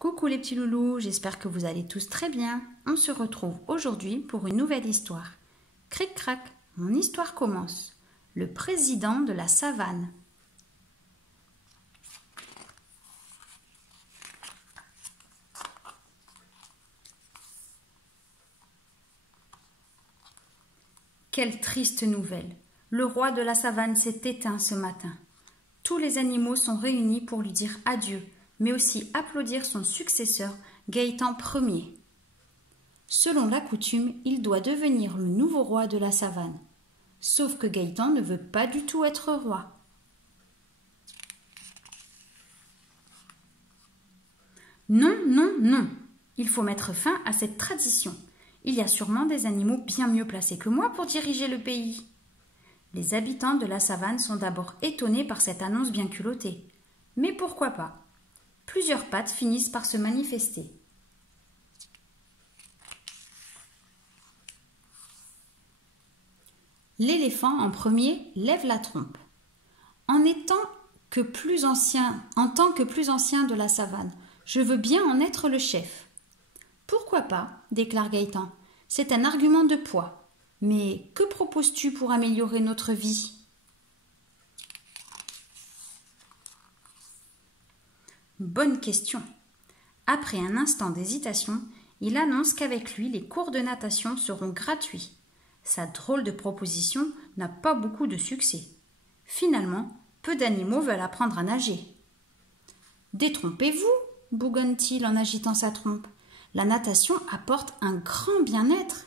Coucou les petits loulous, j'espère que vous allez tous très bien. On se retrouve aujourd'hui pour une nouvelle histoire. Cric-crac, mon histoire commence. Le président de la savane. Quelle triste nouvelle! Le roi de la savane s'est éteint ce matin. Tous les animaux sont réunis pour lui dire adieu, mais aussi applaudir son successeur, Gaëtan Ier. Selon la coutume, il doit devenir le nouveau roi de la savane. Sauf que Gaëtan ne veut pas du tout être roi. Non, non, non! Il faut mettre fin à cette tradition. Il y a sûrement des animaux bien mieux placés que moi pour diriger le pays. Les habitants de la savane sont d'abord étonnés par cette annonce bien culottée. Mais pourquoi pas? Plusieurs pattes finissent par se manifester. L'éléphant en premier lève la trompe. En tant que plus ancien de la savane, je veux bien en être le chef. Pourquoi pas, déclare Gaëtan. C'est un argument de poids. Mais que proposes-tu pour améliorer notre vie? Bonne question. Après un instant d'hésitation, il annonce qu'avec lui, les cours de natation seront gratuits. Sa drôle de proposition n'a pas beaucoup de succès. Finalement, peu d'animaux veulent apprendre à nager. Détrompez-vous, bougonne-t-il en agitant sa trompe. La natation apporte un grand bien-être.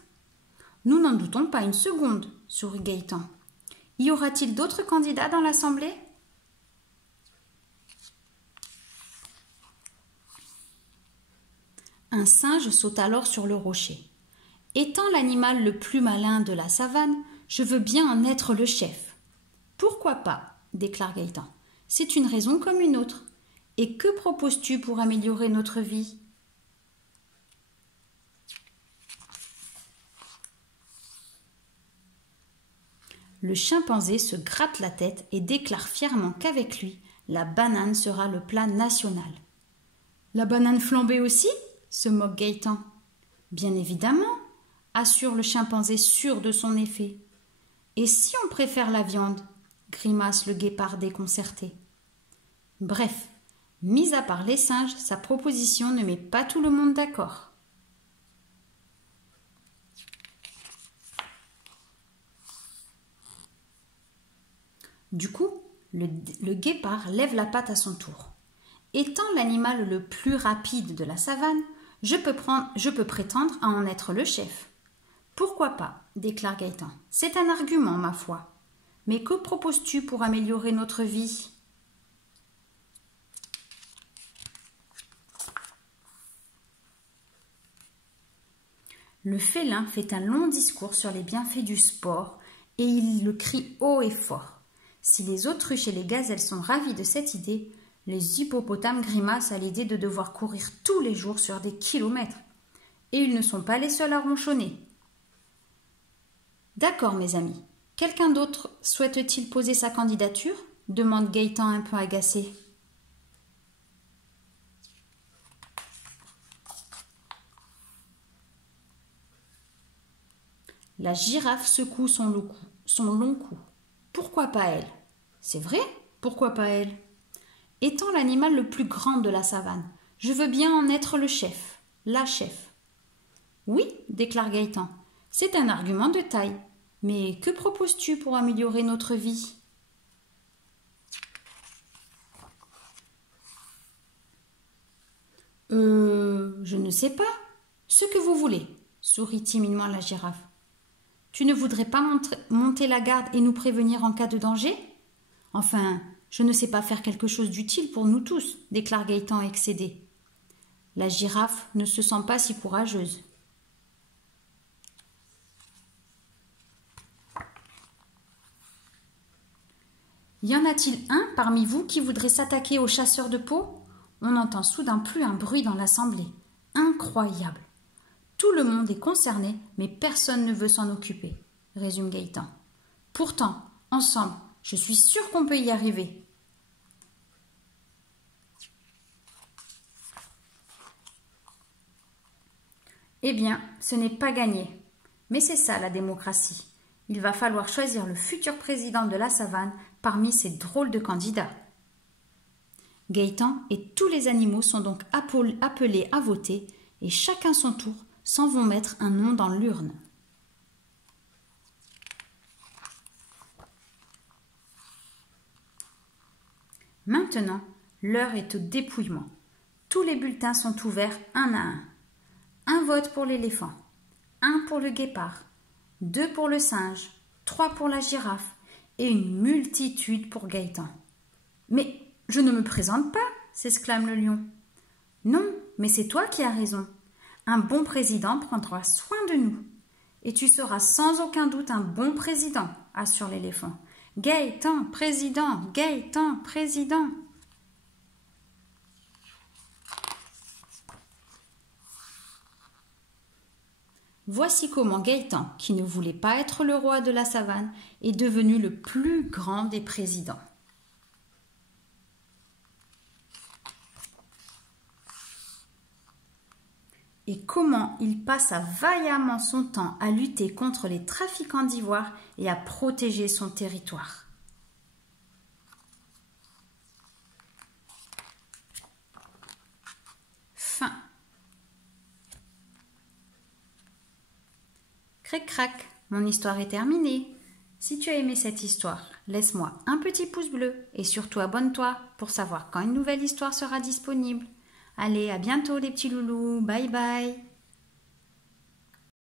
Nous n'en doutons pas une seconde, sourit Gaëtan. Y aura-t-il d'autres candidats dans l'assemblée? Un singe saute alors sur le rocher. Étant l'animal le plus malin de la savane, je veux bien en être le chef. Pourquoi pas, déclare Gaëtan. C'est une raison comme une autre. Et que proposes-tu pour améliorer notre vie? Le chimpanzé se gratte la tête et déclare fièrement qu'avec lui, la banane sera le plat national. La banane flambée aussi? Se moque Gaëtan. Bien évidemment, assure le chimpanzé sûr de son effet. Et si on préfère la viande? Grimace le guépard déconcerté. Bref, mis à part les singes, sa proposition ne met pas tout le monde d'accord. Du coup, le guépard lève la patte à son tour. Étant l'animal le plus rapide de la savane, je peux prétendre à en être le chef. Pourquoi pas, déclare Gaëtan. C'est un argument, ma foi. Mais que proposes-tu pour améliorer notre vie? Le félin fait un long discours sur les bienfaits du sport et il le crie haut et fort. Si les autruches et les gazelles sont ravis de cette idée, les hippopotames grimacent à l'idée de devoir courir tous les jours sur des kilomètres. Et ils ne sont pas les seuls à ronchonner. D'accord, mes amis. Quelqu'un d'autre souhaite-t-il poser sa candidature? Demande Gaëtan un peu agacé. La girafe secoue son long cou. Pourquoi pas elle? C'est vrai, pourquoi pas elle? Étant l'animal le plus grand de la savane, je veux bien en être le chef, la chef. Oui, déclare Gaëtan, c'est un argument de taille. Mais que proposes-tu pour améliorer notre vie? Je ne sais pas. Ce que vous voulez, sourit timidement la girafe. Tu ne voudrais pas monter la garde et nous prévenir en cas de danger? Enfin, je ne sais pas faire quelque chose d'utile pour nous tous, déclare Gaëtan excédé. La girafe ne se sent pas si courageuse. Y en a-t-il un parmi vous qui voudrait s'attaquer aux chasseurs de peau? On entend soudain plus un bruit dans l'assemblée. Incroyable! Tout le monde est concerné, mais personne ne veut s'en occuper, résume Gaëtan. Pourtant, ensemble, je suis sûre qu'on peut y arriver. Eh bien, ce n'est pas gagné. Mais c'est ça la démocratie. Il va falloir choisir le futur président de la savane parmi ces drôles de candidats. Gaëtan et tous les animaux sont donc appelés à voter et chacun son tour s'en vont mettre un nom dans l'urne. Maintenant, l'heure est au dépouillement. Tous les bulletins sont ouverts un à un. Un vote pour l'éléphant, un pour le guépard, 2 pour le singe, 3 pour la girafe et une multitude pour Gaëtan. « Mais je ne me présente pas !» s'exclame le lion. « Non, mais c'est toi qui as raison. Un bon président prendra soin de nous. Et tu seras sans aucun doute un bon président, assure l'éléphant. Gaëtan, président, Gaëtan, président. » Voici comment Gaëtan, qui ne voulait pas être le roi de la savane, est devenu le plus grand des présidents. Et comment il passa vaillamment son temps à lutter contre les trafiquants d'ivoire et à protéger son territoire. Fin. Cric-crac, mon histoire est terminée. Si tu as aimé cette histoire, laisse-moi un petit pouce bleu et surtout abonne-toi pour savoir quand une nouvelle histoire sera disponible. Allez, à bientôt les petits loulous, bye bye.